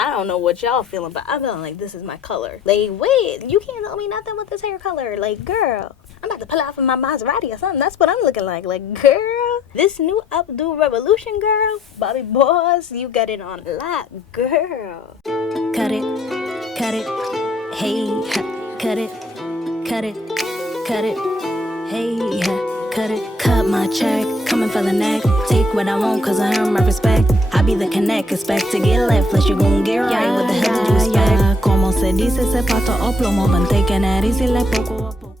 I don't know what y'all feeling, but I'm feeling like this is my color. Like, wait, you can't tell me nothing with this hair color. Like, girl, I'm about to pull out from my Maserati or something. That's what I'm looking like. Like, girl, this new Updo revolution, girl. Bobbi boss, you got it on lock, girl. Cut it, hey, cut it, hey, cut it. Cut my check, coming for the neck. Take what I want, cause I earn my respect. I be the connect, expect to get left, unless you gon' get right. What the hell did you expect? Como se dice, se pato o plomo. Been taking it easy, like poco a poco.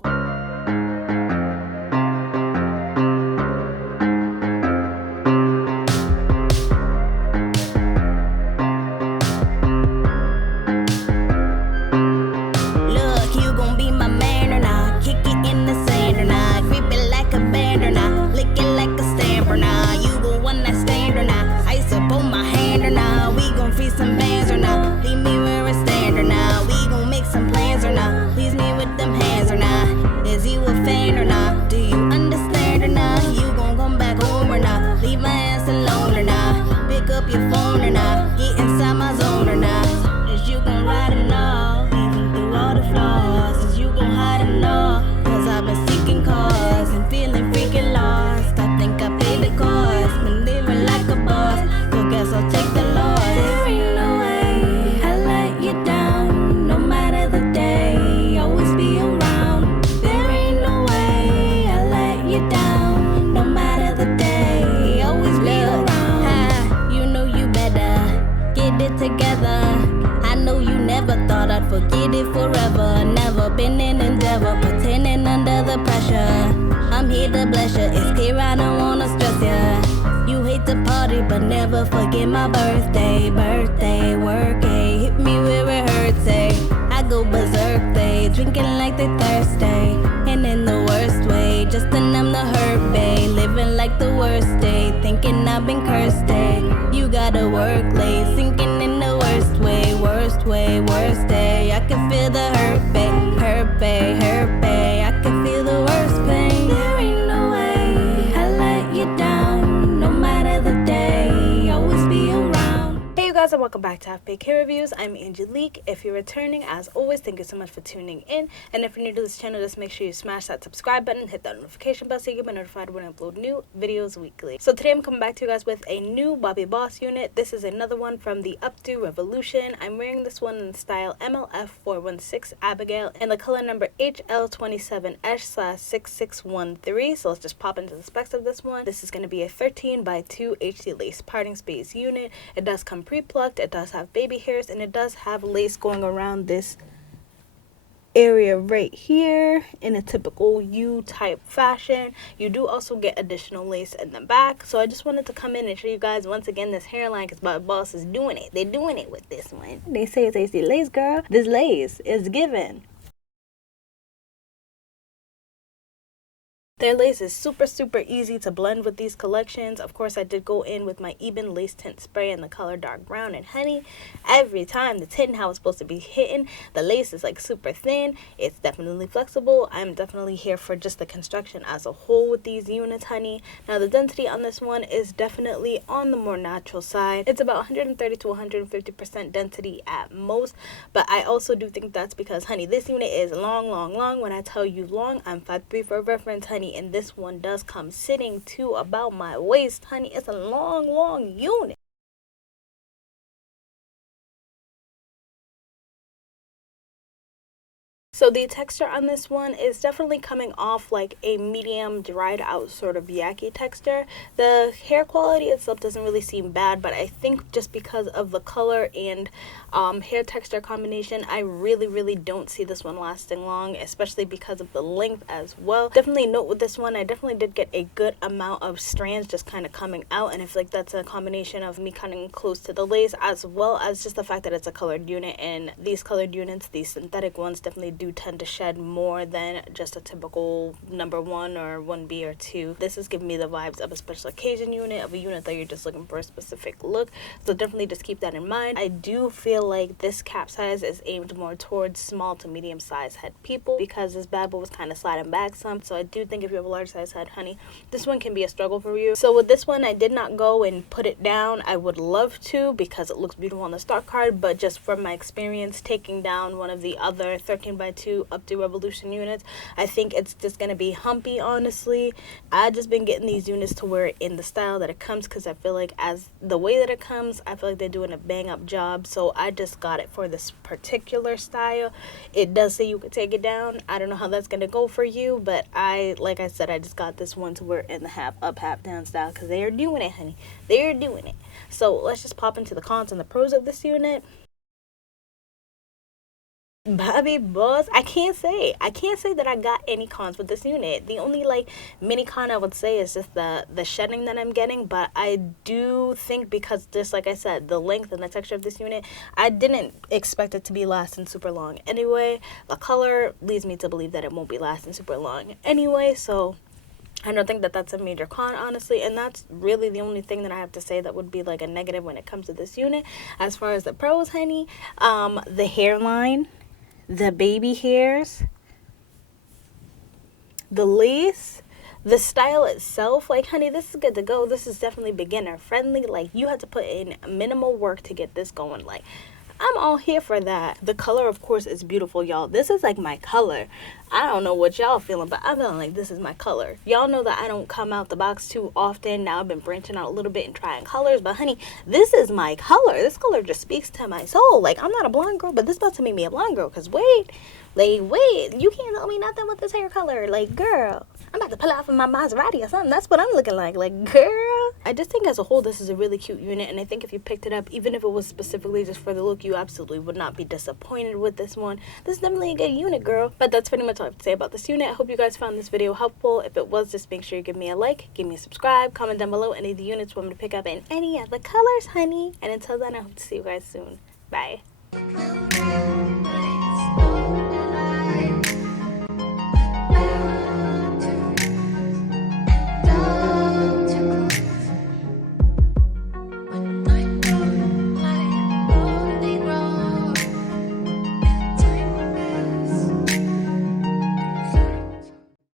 Forget it forever, never been in endeavor, pretending under the pressure. I'm here to bless ya, it's clear I don't wanna stress ya. You hate to party, but never forget my birthday. Birthday, work, ay, hit me where it hurts, ay. I go berserk, they drinking like they thirsty, and in the worst way, just to numb the hurt, bae. Living like the worst day, thinking I've been cursed, ay. You gotta work late, sinking in the worst way, worst way, worst day. I can feel the hurt, bae, hurt, bae, hurt, bae. I can feel the worst pain. There ain't no way I let you down, no matter the day, always be around. Hey you guys, and welcome back to Half Baked Hair Reviews. I'm Angelique. If you're returning, as always, thank you so much for tuning in. And if you're new to this channel, just make sure you smash that subscribe button, hit that notification bell so you get notified when I upload new videos weekly. So today I'm coming back to you guys with a new Bobbi Boss unit. This is another one from the Updo Revolution. I'm wearing this one in the style MLF416 Abigail and the color number HL27S/6613. So let's just pop into the specs of this one. This is going to be a 13x2 HD lace parting space unit. It does come pre-plucked, it does have baby hairs, and it does have lace going around this area right here in a typical U-type fashion. You do also get additional lace in the back. So I just wanted to come in and show you guys once again this hairline because Bobbi Boss is doing it. They're doing it with this one. They say it's HD lace, girl. This lace is given. Their lace is super easy to blend with these collections. Of course, I did go in with my Ebin Lace Tint Spray in the color Dark Brown and Honey. Every time the tint how it's supposed to be hitting, the lace is like super thin. It's definitely flexible. I'm definitely here for just the construction as a whole with these units, honey. Now, the density on this one is definitely on the more natural side. It's about 130 to 150% density at most. But I also do think that's because, honey, this unit is long. When I tell you long, I'm 5'3" for reference, honey. And this one does come sitting to about my waist, honey. It's a long unit. So the texture on this one is definitely coming off like a medium dried out sort of yaki texture. The hair quality itself doesn't really seem bad, but I think just because of the color and hair texture combination, I really don't see this one lasting long, especially because of the length as well. Definitely note with this one, I definitely did get a good amount of strands just kind of coming out, and I feel like that's a combination of me cutting close to the lace as well as just the fact that it's a colored unit, and these colored units, these synthetic ones, definitely do do tend to shed more than just a typical number 1 or 1B or 2. This is giving me the vibes of a special occasion unit, of a unit that you're just looking for a specific look. So definitely just keep that in mind. I do feel like this cap size is aimed more towards small to medium size head people, because this bad boy was kind of sliding back some. So I do think if you have a large size head, honey, this one can be a struggle for you. So with this one, I did not go and put it down. I would love to, because it looks beautiful on the stock card, but just from my experience taking down one of the other 13x2 Updo Revolution units, I think it's just gonna be humpy, honestly. I've just been getting these units to wear it in the style that it comes, because I feel like as the way that it comes, I feel like they're doing a bang up job. So I just got it for this particular style. It does say you could take it down. I don't know how that's gonna go for you, but like I said, I just got this one to wear in the half up, half down style, because they are doing it, honey. They're doing it. So let's just pop into the cons and the pros of this unit. Bobbi boss, I can't say that I got any cons with this unit. The only like mini con I would say is just the shedding that I'm getting, but I do think, because just like I said, the length and the texture of this unit, I didn't expect it to be lasting super long anyway. The color leads me to believe that it won't be lasting super long anyway, so I don't think that that's a major con, honestly. And that's really the only thing that I have to say that would be like a negative when it comes to this unit. As far as the pros, honey, the hairline, the baby hairs, the lace, the style itself, like, honey, this is good to go. This is definitely beginner friendly. Like, you had to put in minimal work to get this going. Like, I'm all here for that. The color, of course, is beautiful, y'all. This is like my color. I don't know what y'all feeling, but I'm feeling like this is my color. Y'all know that I don't come out the box too often. Now I've been branching out a little bit and trying colors, but honey, this is my color. This color just speaks to my soul. Like, I'm not a blonde girl, but this about to make me a blonde girl, because wait, you can't tell me nothing with this hair color. Like, girl, I'm about to pull out from my Maserati or something. That's what I'm looking like. Like, girl. I just think as a whole, this is a really cute unit. And I think if you picked it up, even if it was specifically just for the look, you absolutely would not be disappointed with this one. This is definitely a good unit, girl. But that's pretty much all I have to say about this unit. I hope you guys found this video helpful. If it was, just make sure you give me a like, give me a subscribe, comment down below any of the units you want me to pick up in any other colors, honey. And until then, I hope to see you guys soon. Bye.